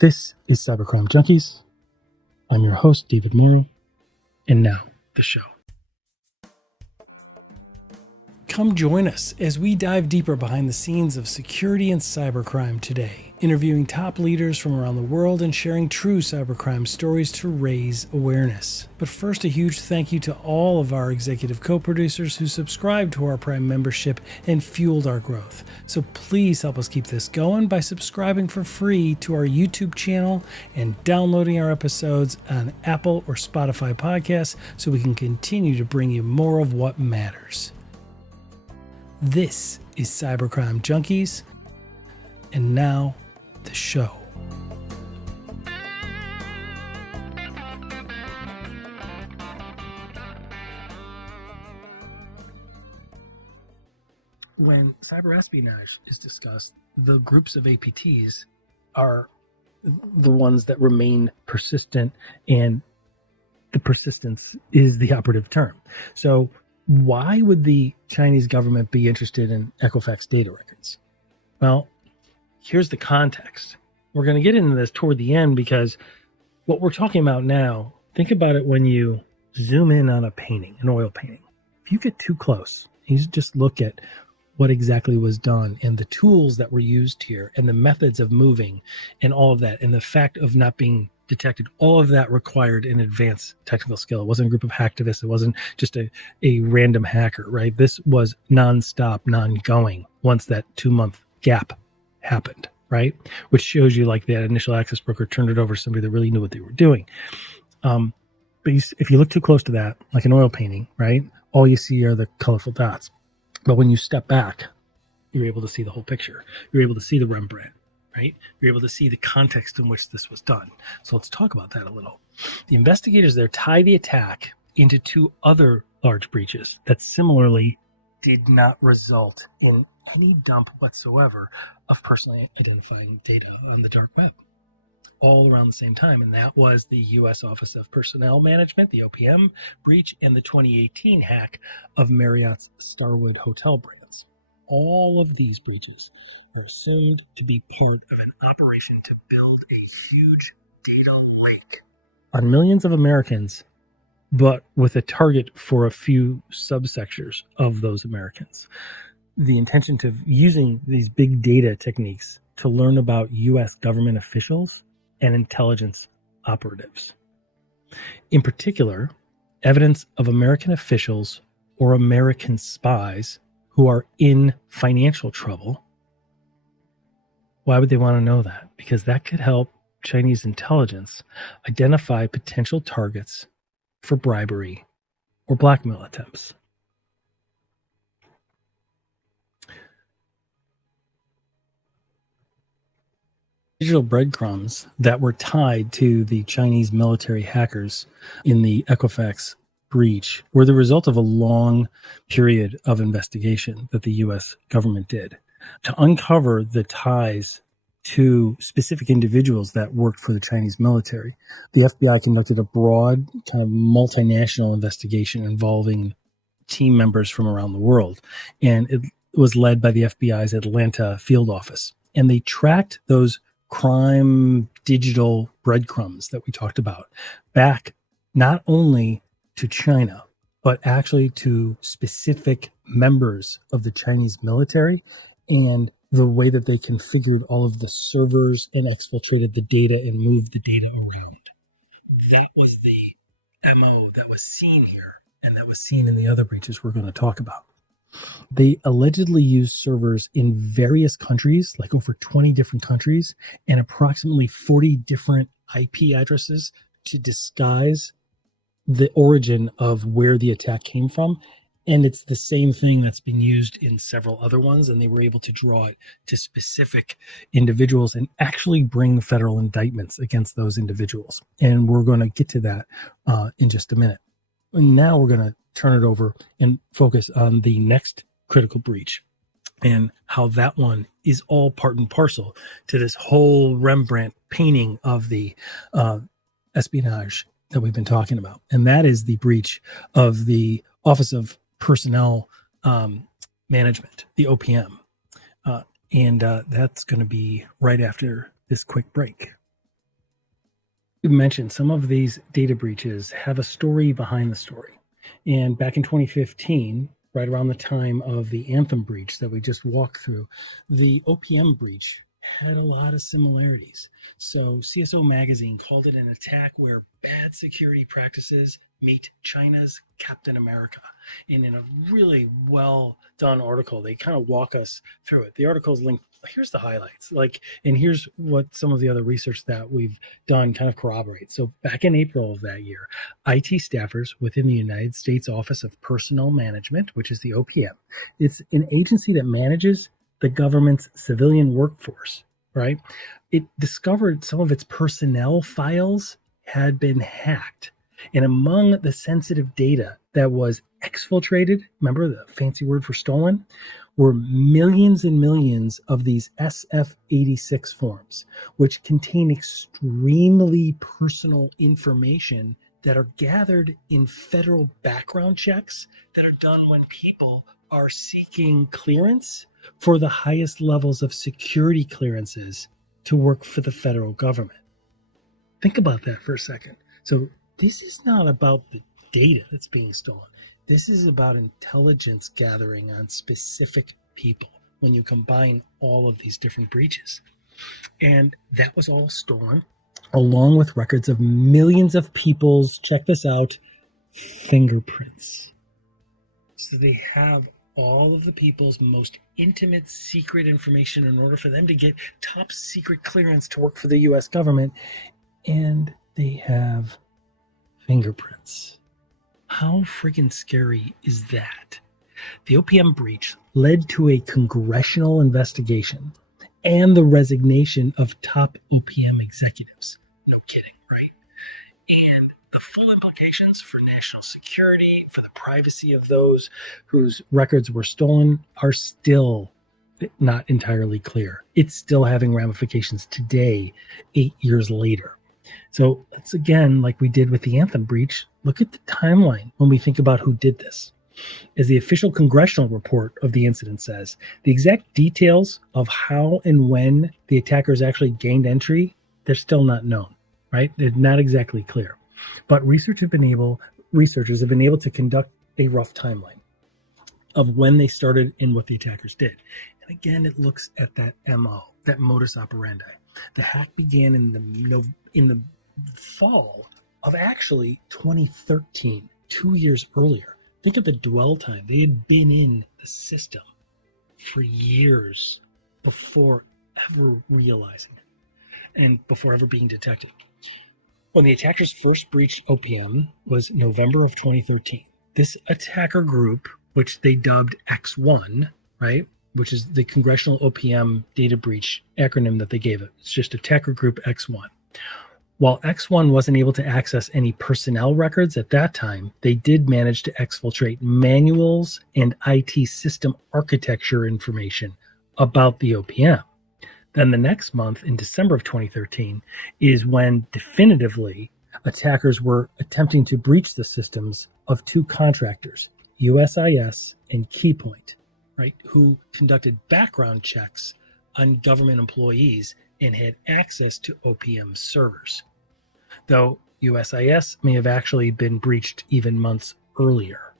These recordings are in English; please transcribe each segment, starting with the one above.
This is Cybercrime Junkies. I'm your host, David Morrow, and now the show. Come join us as we dive deeper behind the scenes of security and cybercrime today, interviewing top leaders from around the world and sharing true cybercrime stories to raise awareness. But first, a huge thank you to all of our executive co-producers who subscribed to our Prime membership and fueled our growth. So please help us keep this going by subscribing for free to our YouTube channel and downloading our episodes on Apple or Spotify podcasts so we can continue to bring you more of what matters. This is Cybercrime Junkies, and now the show. When cyber espionage is discussed, the groups of APTs are the ones that remain persistent, and the persistence is the operative term. So why would the Chinese government be interested in Equifax data records? Well, here's the context. We're going to get into this toward the end because what we're talking about now, think about it when you zoom in on a painting, an oil painting. If you get too close, you just look at what exactly was done and the tools that were used here and the methods of moving and all of that and the fact of not being detected, all of that required an advanced technical skill. It wasn't a group of hacktivists. It wasn't just a random hacker, right? This was nonstop, non-going once that 2-month gap happened, right? Which shows you like that initial access broker turned it over to somebody that really knew what they were doing. But if you look too close to that, like an oil painting, right? All you see are the colorful dots. But when you step back, you're able to see the whole picture. You're able to see the Rembrandt, right? You're able to see the context in which this was done. So let's talk about that a little. The investigators there tie the attack into 2 other large breaches that similarly did not result in any dump whatsoever of personally identifying data on the dark web, all around the same time. And that was the U.S. Office of Personnel Management, the OPM breach, and the 2018 hack of Marriott's Starwood hotel brands. All of these breaches are assumed to be part of an operation to build a huge data lake on millions of Americans, but with a target for a few subsectors of those Americans. The intention of using these big data techniques to learn about U.S. government officials and intelligence operatives. In particular, evidence of American officials or American spies who are in financial trouble. Why would they want to know that? Because that could help Chinese intelligence identify potential targets for bribery or blackmail attempts. Digital breadcrumbs that were tied to the Chinese military hackers in the Equifax breach were the result of a long period of investigation that the U.S. government did to uncover the ties to specific individuals that worked for the Chinese military. The FBI conducted a broad kind of multinational investigation involving team members from around the world, and it was led by the FBI's Atlanta field office. And they tracked those crime digital breadcrumbs that we talked about back not only to China, but actually to specific members of the Chinese military and the way that they configured all of the servers and exfiltrated the data and moved the data around. That was the MO that was seen here and that was seen in the other breaches we're going to talk about. They allegedly used servers in various countries, like over 20 different countries, and approximately 40 different IP addresses to disguise the origin of where the attack came from. And it's the same thing that's been used in several other ones, and they were able to draw it to specific individuals and actually bring federal indictments against those individuals. And we're going to get to that in just a minute. And now we're going to turn it over and focus on the next critical breach and how that one is all part and parcel to this whole Rembrandt painting of the espionage that we've been talking about. And that is the breach of the Office of Personnel Management, the OPM. And that's going to be right after this quick break. You mentioned some of these data breaches have a story behind the story. And back in 2015, right around the time of the Anthem breach that we just walked through, the OPM breach had a lot of similarities. So CSO Magazine called it an attack where bad security practices meet China's Captain America. And in a really well done article, they kind of walk us through it. The article is linked. Here's the highlights. And here's what some of the other research that we've done kind of corroborates. So back in April of that year, IT staffers within the United States Office of Personnel Management, which is the OPM, it's an agency that manages the government's civilian workforce, right? It discovered some of its personnel files had been hacked. And among the sensitive data that was exfiltrated, remember the fancy word for stolen, were millions and millions of these SF-86 forms, which contain extremely personal information that are gathered in federal background checks that are done when people are seeking clearance for the highest levels of security clearances to work for the federal government. Think about that for a second. So this is not about the data that's being stolen. This is about intelligence gathering on specific people when you combine all of these different breaches. And that was all stolen, along with records of millions of people's, check this out, fingerprints. So they have all of the people's most intimate secret information in order for them to get top secret clearance to work for the US government. And they have fingerprints. How freaking scary is that? The OPM breach led to a congressional investigation and the resignation of top OPM executives. No kidding, right? And the full implications for national security, for the privacy of those whose records were stolen, are still not entirely clear. It's still having ramifications today, 8 years later. So it's again, like we did with the Anthem breach, look at the timeline when we think about who did this. As the official congressional report of the incident says, the exact details of how and when the attackers actually gained entry, they're still not known, right? They're not exactly clear. But researchers have been able to conduct a rough timeline of when they started and what the attackers did. And again, it looks at that MO, that modus operandi. The hack began in the fall of actually 2013, 2 years earlier. Think of the dwell time. They had been in the system for years before ever realizing it and before ever being detected. When the attackers first breached OPM was November of 2013. This attacker group, which they dubbed X1, right, which is the Congressional OPM data breach acronym that they gave it. It's just attacker group X1. While X1 wasn't able to access any personnel records at that time, they did manage to exfiltrate manuals and IT system architecture information about the OPM. Then the next month, in December of 2013, is when definitively attackers were attempting to breach the systems of two contractors, USIS and Keypoint, right, who conducted background checks on government employees and had access to OPM servers. Though USIS may have actually been breached even months earlier.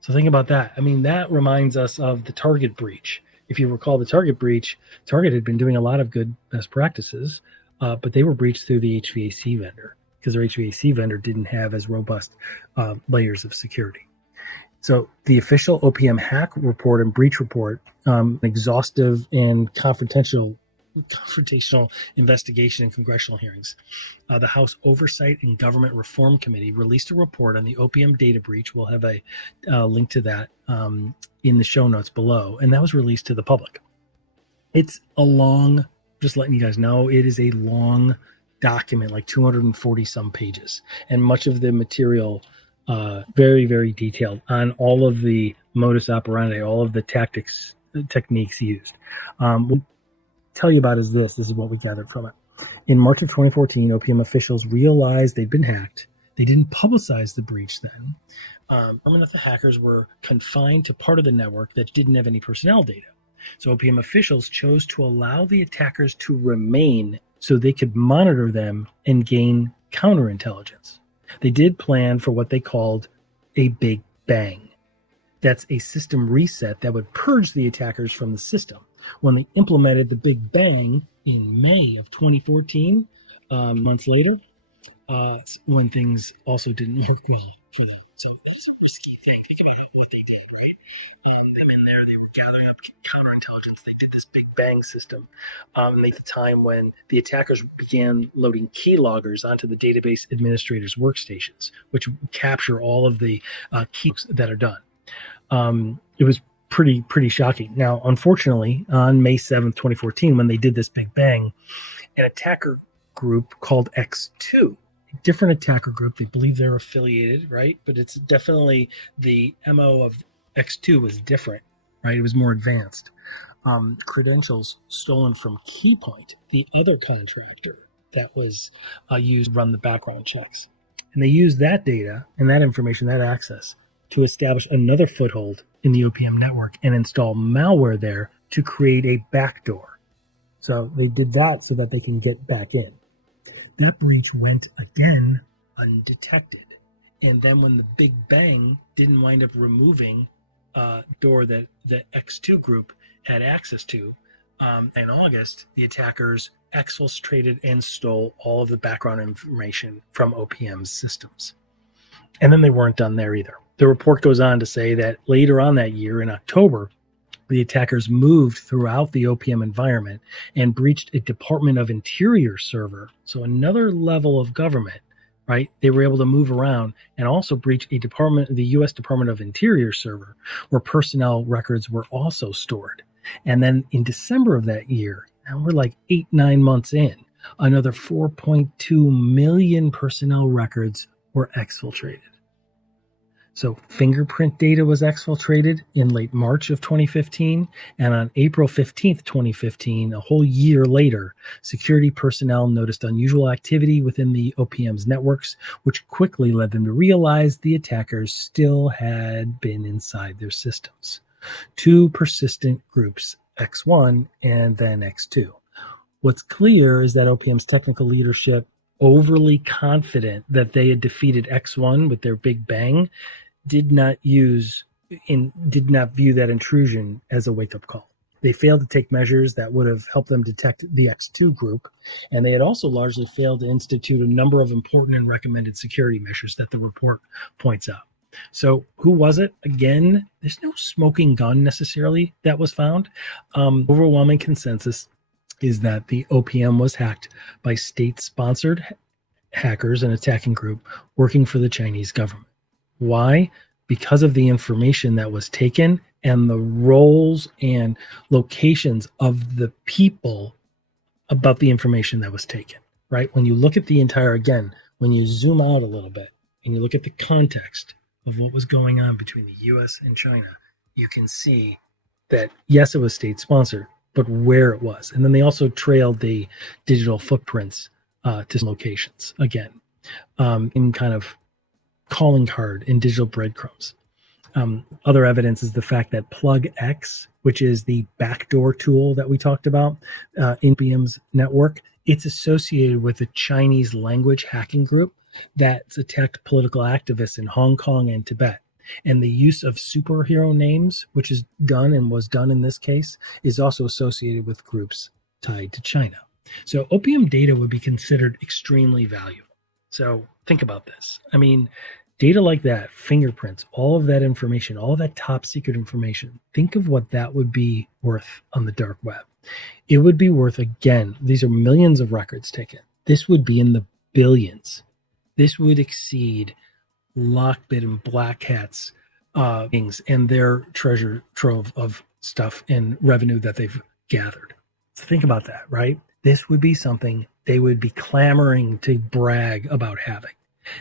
So think about that. I mean, that reminds us of the Target breach. If you recall the Target breach, Target had been doing a lot of good best practices, but they were breached through the HVAC vendor because their HVAC vendor didn't have as robust layers of security. So the official OPM hack report and breach report, exhaustive and confrontational investigation and congressional hearings. The House Oversight and Government Reform Committee released a report on the OPM data breach. We'll have a link to that in the show notes below, and that was released to the public. It's a long, just letting you guys know, it is a long document, like 240 some pages, and much of the material very, very detailed on all of the modus operandi, all of the techniques used. We'll tell you about is this is what we gathered from it. In March of 2014, OPM officials realized they'd been hacked. They didn't publicize the breach then. Remember that the hackers were confined to part of the network that didn't have any personnel data. So OPM officials chose to allow the attackers to remain so they could monitor them and gain counterintelligence. They did plan for what they called a big bang. That's a system reset that would purge the attackers from the system. When they implemented the big bang in May of 2014, months later, when things also didn't work well for them. So it's a risky thing. Think about what they did, right? Them in there, they were gathering up counterintelligence. They did this big bang system. At the time when the attackers began loading keyloggers onto the database administrators' workstations, which capture all of the keys that are done. It was pretty shocking. Now, unfortunately, on May 7th, 2014, when they did this big bang, an attacker group called X2, a different attacker group, they believe they're affiliated, right? But it's definitely the MO of X2 was different, right? It was more advanced. Credentials stolen from Keypoint, the other contractor that was used to run the background checks. And they used that data and that information, that access, to establish another foothold in the OPM network and install malware there to create a backdoor. So they did that so that they can get back in. That breach went again undetected. And then when the big bang didn't wind up removing door that the X2 group had access to, in August, the attackers exfiltrated and stole all of the background information from OPM's systems. And then they weren't done there either. The report goes on to say that later on that year, in October, the attackers moved throughout the OPM environment and breached a Department of Interior server. So another level of government, right? They were able to move around and also breach the U.S. Department of Interior server, where personnel records were also stored. And then in December of that year, and we're like 8-9 months in, another 4.2 million personnel records were exfiltrated. So fingerprint data was exfiltrated in late March of 2015, and on April 15th, 2015, a whole year later, security personnel noticed unusual activity within the OPM's networks, which quickly led them to realize the attackers still had been inside their systems. Two persistent groups, X1 and then X2. What's clear is that OPM's technical leadership, overly confident that they had defeated X1 with their big bang, did not view that intrusion as a wake-up call. They failed to take measures that would have helped them detect the X2 group, and they had also largely failed to institute a number of important and recommended security measures that the report points out. So who was it? Again, there's no smoking gun necessarily that was found. Overwhelming consensus is that the OPM was hacked by state-sponsored hackers, an attacking group working for the Chinese government. Why? Because of the information that was taken and the roles and locations of the people about the information that was taken, right? When you look at the entire, again, when you zoom out a little bit and you look at the context of what was going on between the US and China, you can see that, yes, it was state-sponsored, but where it was. And then they also trailed the digital footprints to locations, again, in kind of calling card and digital breadcrumbs. Other evidence is the fact that PlugX, which is the backdoor tool that we talked about in OPM's network, it's associated with a Chinese language hacking group that's attacked political activists in Hong Kong and Tibet. And the use of superhero names, which is done and was done in this case, is also associated with groups tied to China. So OPM data would be considered extremely valuable. So think about this. I mean, data like that, fingerprints, all of that information, all of that top secret information, think of what that would be worth on the dark web. It would be worth, again, these are millions of records taken. This would be in the billions. This would exceed Lockbit and Black Hat's things and their treasure trove of stuff and revenue that they've gathered. So think about that, right? This would be something they would be clamoring to brag about having.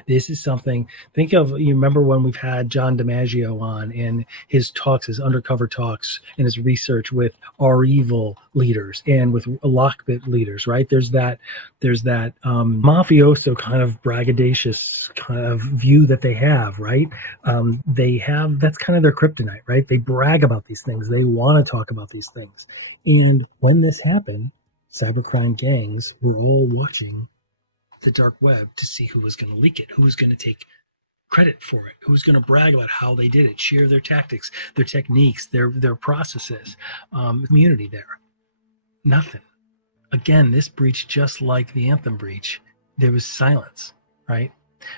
This is something, think of, you remember when we've had John DiMaggio on and his talks, his undercover talks and his research with our evil leaders and with Lockbit leaders, right? There's that mafioso kind of braggadocious kind of view that they have, right? That's kind of their kryptonite, right? They brag about these things. They want to talk about these things. And when this happened, cybercrime gangs were all watching the dark web to see who was going to leak it, who was going to take credit for it, who's going to brag about how they did it, share their tactics, their techniques, their processes, community there. Nothing. Again, this breach, just like the Anthem breach, there was silence, right?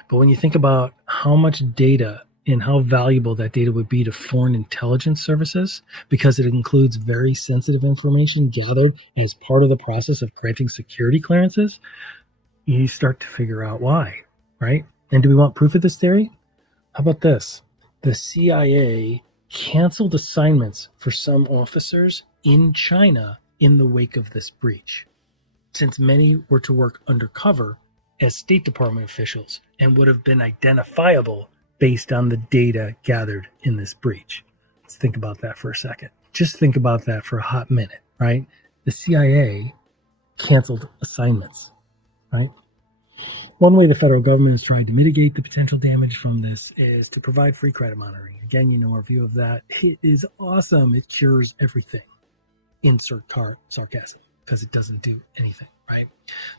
But when you think about how much data and how valuable that data would be to foreign intelligence services, because it includes very sensitive information gathered as part of the process of granting security clearances, you start to figure out why, right? And do we want proof of this theory? How about this? The CIA canceled assignments for some officers in China in the wake of this breach, since many were to work undercover as State Department officials and would have been identifiable based on the data gathered in this breach. Let's think about that for a second. Just think about that for a hot minute, right? The CIA canceled assignments, right? One way the federal government has tried to mitigate the potential damage from this is to provide free credit monitoring. Again, you know our view of that. It is awesome. It cures everything. Insert sarcasm, because it doesn't do anything, right?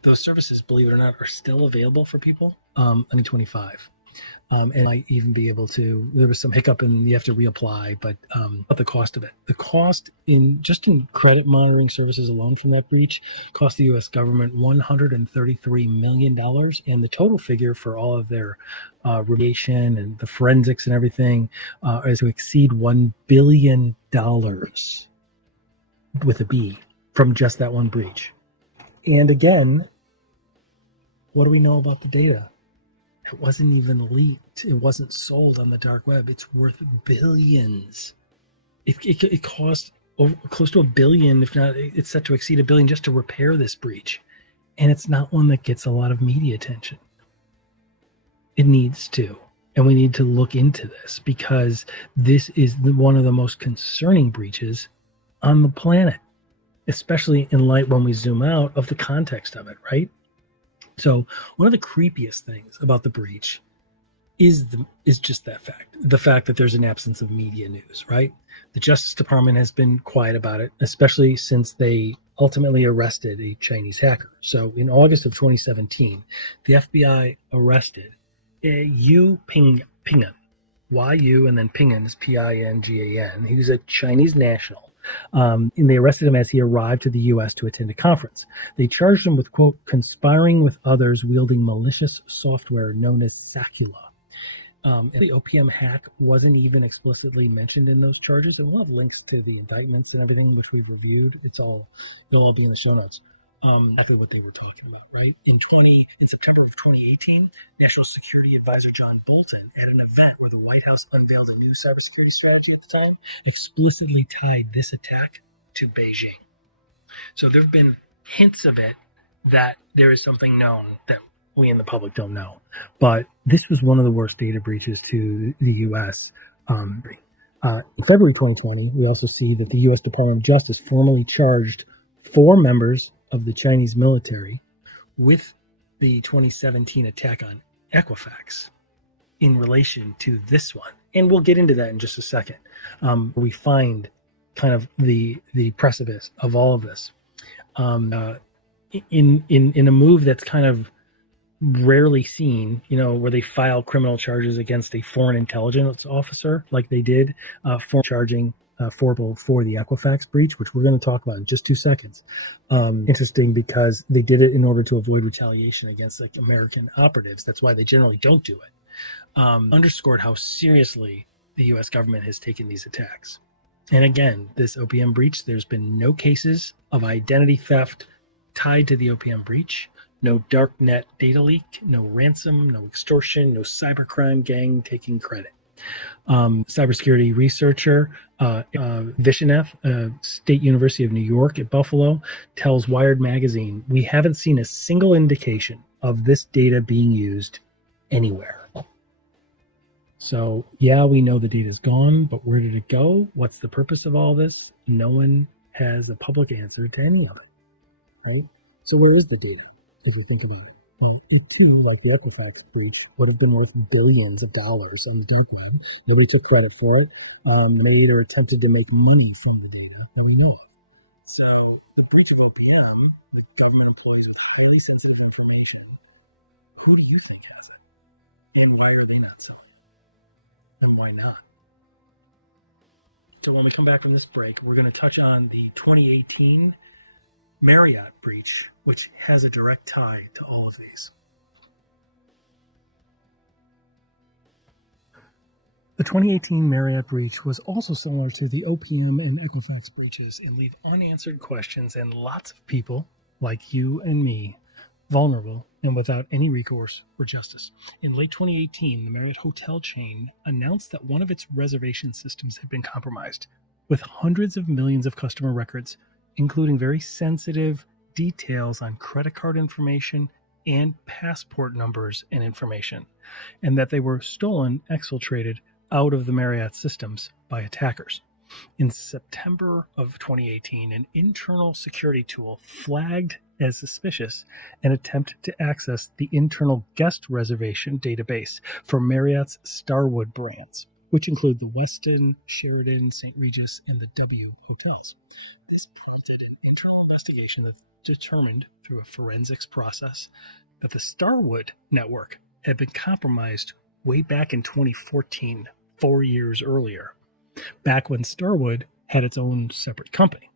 Those services, believe it or not, are still available for people in 2025. And might even be able to, there was some hiccup and you have to reapply, but the cost of it. The cost in credit monitoring services alone from that breach cost the U.S. government $133 million. And the total figure for all of their remediation and the forensics and everything is to exceed $1 billion with a B from just that one breach. And again, what do we know about the data? It wasn't even leaked. It wasn't sold on the dark web. It's worth billions. It cost close to $1 billion, if not, it's set to exceed $1 billion just to repair this breach. And it's not one that gets a lot of media attention. It needs to. And we need to look into this because this is one of the most concerning breaches on the planet, especially in light when we zoom out of the context of it, right? So one of the creepiest things about the breach is just that fact, the fact that there's an absence of media news, right? The Justice Department has been quiet about it, especially since they ultimately arrested a Chinese hacker. So in August of 2017, the FBI arrested Yu Pingan, Y-U and then Pingan is P-I-N-G-A-N. He was a Chinese national. And they arrested him as he arrived to the U.S. to attend a conference. They charged him with, quote, conspiring with others wielding malicious software known as Sacula. And the OPM hack wasn't even explicitly mentioned in those charges. And we'll have links to the indictments and everything, which we've reviewed. It'll all be in the show notes. Exactly what they were talking about, right? In September of 2018, National Security Advisor John Bolton, at an event where the White House unveiled a new cybersecurity strategy at the time, explicitly tied this attack to Beijing. So there have been hints of it that there is something known that we in the public don't know. But this was one of the worst data breaches to the U.S. In February 2020, we also see that the U.S. Department of Justice formally charged 4 members of the Chinese military with the 2017 attack on Equifax in relation to this one. And we'll get into that in just a second. We find kind of the precipice of all of this in a move that's kind of rarely seen, where they file criminal charges against a foreign intelligence officer like they did for charging for the Equifax breach, which we're going to talk about in just 2 seconds. Interesting because they did it in order to avoid retaliation against American operatives. That's why they generally don't do it. Underscored how seriously the U.S. government has taken these attacks. And again, this OPM breach, there's been no cases of identity theft tied to the OPM breach, no darknet data leak, no ransom, no extortion, no cybercrime gang taking credit. Cybersecurity researcher Vishanev, State University of New York at Buffalo, tells Wired magazine, we haven't seen a single indication of this data being used anywhere. So, yeah, we know the data is gone, but where did it go? What's the purpose of all this? No one has a public answer to any of it. Right? So where is the data, if you think about it? A tool like the Equifax breach would have been worth billions of dollars on the dark web. Nobody took credit for it. Made or attempted to make money from the data that we know of. So the breach of OPM with government employees with highly sensitive information Who do you think has it? And why are they not selling it? And why not? So when we come back from this break, we're going to touch on the 2018 Marriott breach, which has a direct tie to all of these. The 2018 Marriott breach was also similar to the OPM and Equifax breaches and leave unanswered questions and lots of people, like you and me, vulnerable and without any recourse or justice. In late 2018, the Marriott hotel chain announced that one of its reservation systems had been compromised, with hundreds of millions of customer records, including very sensitive details on credit card information and passport numbers and information, and that they were stolen, exfiltrated out of the Marriott systems by attackers. In September of 2018, an internal security tool flagged as suspicious an attempt to access the internal guest reservation database for Marriott's Starwood brands, which include the Westin, Sheraton, St. Regis, and the W hotels. This prompted an internal investigation that determined through a forensics process that the Starwood network had been compromised way back in 2014, 4 years earlier, back when Starwood had its own separate company.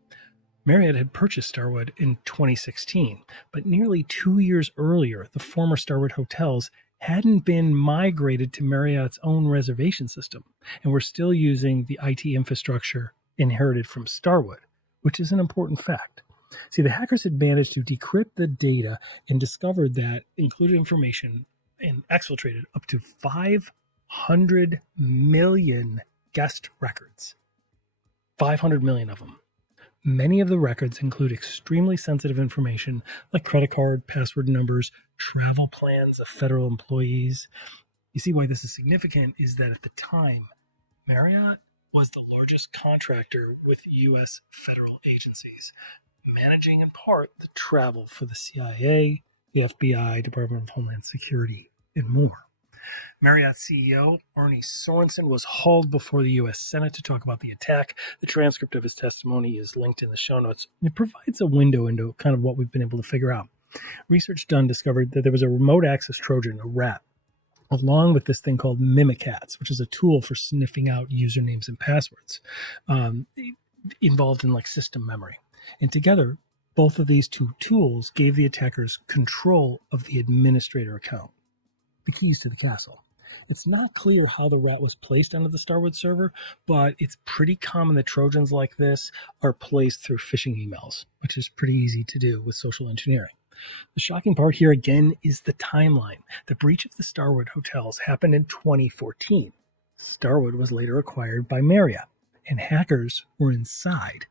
Marriott had purchased Starwood in 2016, but nearly 2 years earlier, the former Starwood hotels hadn't been migrated to Marriott's own reservation system and were still using the IT infrastructure inherited from Starwood, which is an important fact. See, the hackers had managed to decrypt the data and discovered that included information and exfiltrated up to 500 million guest records. 500 million of them. Many of the records include extremely sensitive information like credit card, password numbers, travel plans of federal employees. You see why this is significant is that at the time, Marriott was the largest contractor with U.S. federal agencies, managing in part the travel for the CIA, the FBI, Department of Homeland Security, and more. Marriott CEO Arne Sorensen was hauled before the U.S. Senate to talk about the attack. The transcript of his testimony is linked in the show notes. It provides a window into kind of what we've been able to figure out. Research done discovered that there was a remote access Trojan, a rat, along with this thing called Mimikatz, which is a tool for sniffing out usernames and passwords, involved in like system memory. And together, both of these two tools gave the attackers control of the administrator account, the keys to the castle. It's not clear how the rat was placed onto the Starwood server, but it's pretty common that Trojans like this are placed through phishing emails, which is pretty easy to do with social engineering. The shocking part here again is the timeline. The breach of the Starwood hotels happened in 2014. Starwood was later acquired by Marriott, and hackers were inside,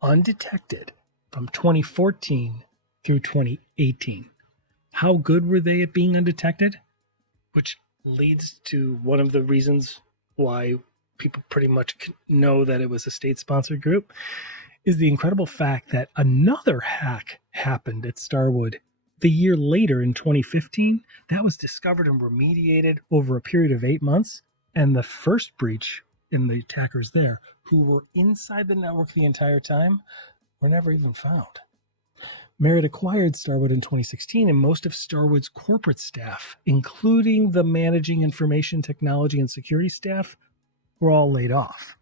undetected, from 2014 through 2018. How good were they at being undetected? Which leads to one of the reasons why people pretty much know that it was a state-sponsored group, is the incredible fact that another hack happened at Starwood the year later in 2015. That was discovered and remediated over a period of 8 months. And the first breach in the attackers there, who were inside the network the entire time, were never even found. Marriott acquired Starwood in 2016, and most of Starwood's corporate staff, including the managing information technology and security staff, were all laid off.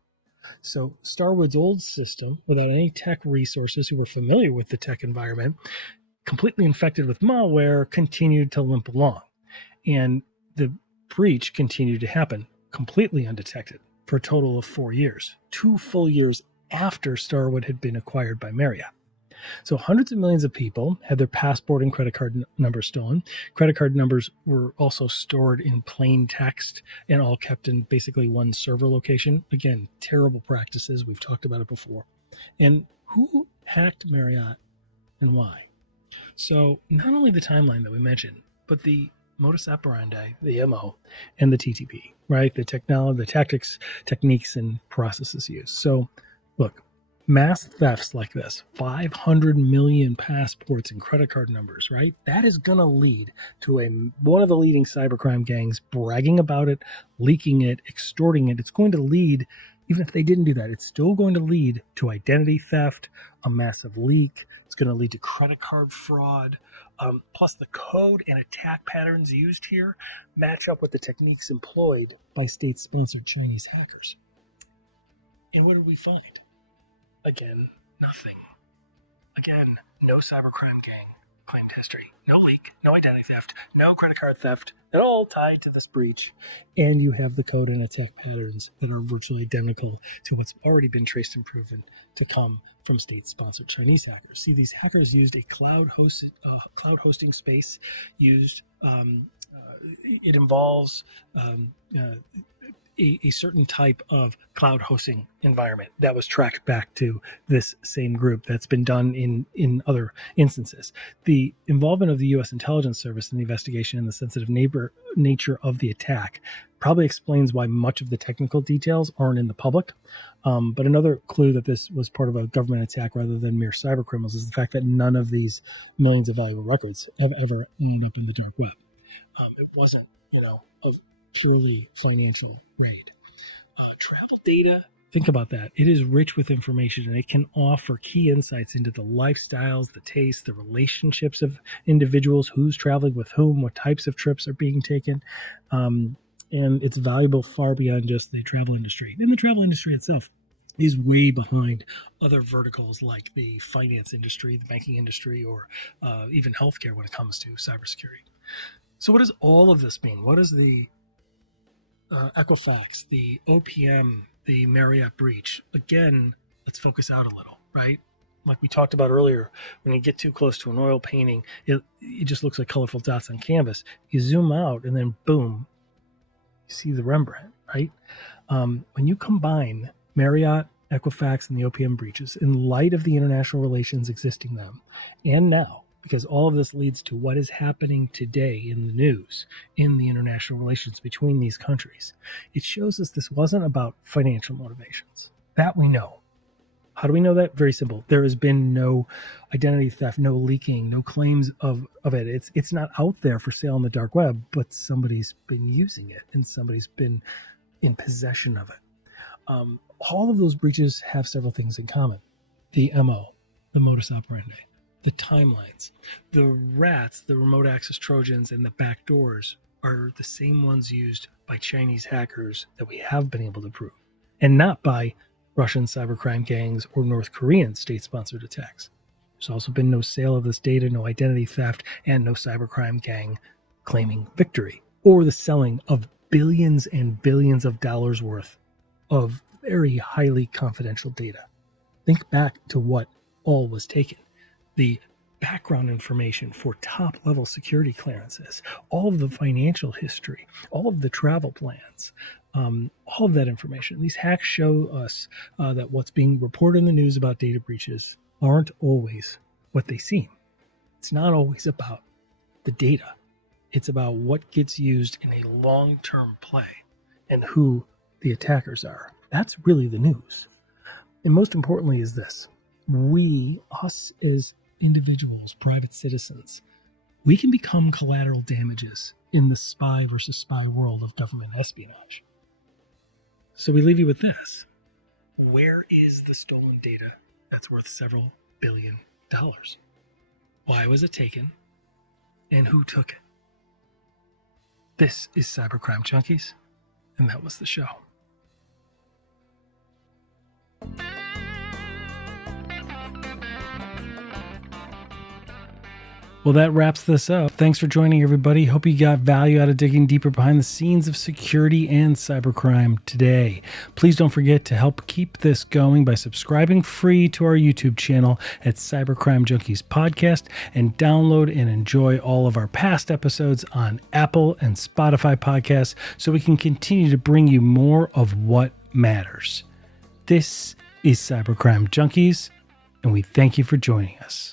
So Starwood's old system, without any tech resources who were familiar with the tech environment, completely infected with malware, continued to limp along. And the breach continued to happen completely undetected for a total of 4 years, 2 full years after Starwood had been acquired by Marriott. So hundreds of millions of people had their passport and credit card numbers stolen. Credit card numbers were also stored in plain text and all kept in basically one server location. Again, terrible practices. We've talked about it before. And who hacked Marriott and why? So not only the timeline that we mentioned, but the modus operandi, the MO, and the TTP, right? The technology, the tactics, techniques, and processes used. So look, mass thefts like this, 500 million passports and credit card numbers, right? That is going to lead to one of the leading cybercrime gangs bragging about it, leaking it, extorting it. It's going to lead, even if they didn't do that, it's still going to lead to identity theft, a massive leak. It's going to lead to credit card fraud, Plus, the code and attack patterns used here match up with the techniques employed by state-sponsored Chinese hackers. And what did we find? Again, nothing. Again, no cybercrime gang claimed history. No leak, no identity theft, no credit card theft, at all tied to this breach. And you have the code and attack patterns that are virtually identical to what's already been traced and proven to come from state-sponsored Chinese hackers. See, these hackers used a cloud hosting space. It involves a certain type of cloud hosting environment that was tracked back to this same group. That's been done in other instances. The involvement of the U.S. intelligence service in the investigation and the sensitive nature of the attack probably explains why much of the technical details aren't in the public. But another clue that this was part of a government attack rather than mere cyber criminals is the fact that none of these millions of valuable records have ever ended up in the dark web. It wasn't, a purely financial raid. Travel data, think about that. It is rich with information, and it can offer key insights into the lifestyles, the tastes, the relationships of individuals, who's traveling with whom, what types of trips are being taken. And it's valuable far beyond just the travel industry. And the travel industry itself is way behind other verticals like the finance industry, the banking industry, or even healthcare when it comes to cybersecurity. So what does all of this mean? What does the Equifax, the OPM, the Marriott breach? Again, let's focus out a little, right? Like we talked about earlier, when you get too close to an oil painting, it just looks like colorful dots on canvas. You zoom out and then boom, you see the Rembrandt, right? When you combine Marriott, Equifax, and the OPM breaches in light of the international relations existing them and now, because all of this leads to what is happening today in the news, in the international relations between these countries. It shows us this wasn't about financial motivations. That we know. How do we know that? Very simple. There has been no identity theft, no leaking, no claims of it. It's not out there for sale on the dark web, but somebody's been using it and somebody's been in possession of it. All of those breaches have several things in common. The MO, the modus operandi, the timelines, the rats, the remote access Trojans, and the backdoors are the same ones used by Chinese hackers that we have been able to prove, and not by Russian cybercrime gangs or North Korean state-sponsored attacks. There's also been no sale of this data, no identity theft, and no cybercrime gang claiming victory, or the selling of billions and billions of dollars worth of very highly confidential data. Think back to what all was taken. The background information for top-level security clearances, all of the financial history, all of the travel plans, all of that information. These hacks show us that what's being reported in the news about data breaches aren't always what they seem. It's not always about the data. It's about what gets used in a long-term play and who the attackers are. That's really the news. And most importantly is this. Us as individuals, private citizens, we can become collateral damages in the spy versus spy world of government espionage. So we leave you with this. Where is the stolen data that's worth several billion dollars? Why was it taken? And who took it? This is Cybercrime Junkies, and that was the show. Well, that wraps this up. Thanks for joining, everybody. Hope you got value out of digging deeper behind the scenes of security and cybercrime today. Please don't forget to help keep this going by subscribing free to our YouTube channel at Cybercrime Junkies Podcast, and download and enjoy all of our past episodes on Apple and Spotify podcasts so we can continue to bring you more of what matters. This is Cybercrime Junkies, and we thank you for joining us.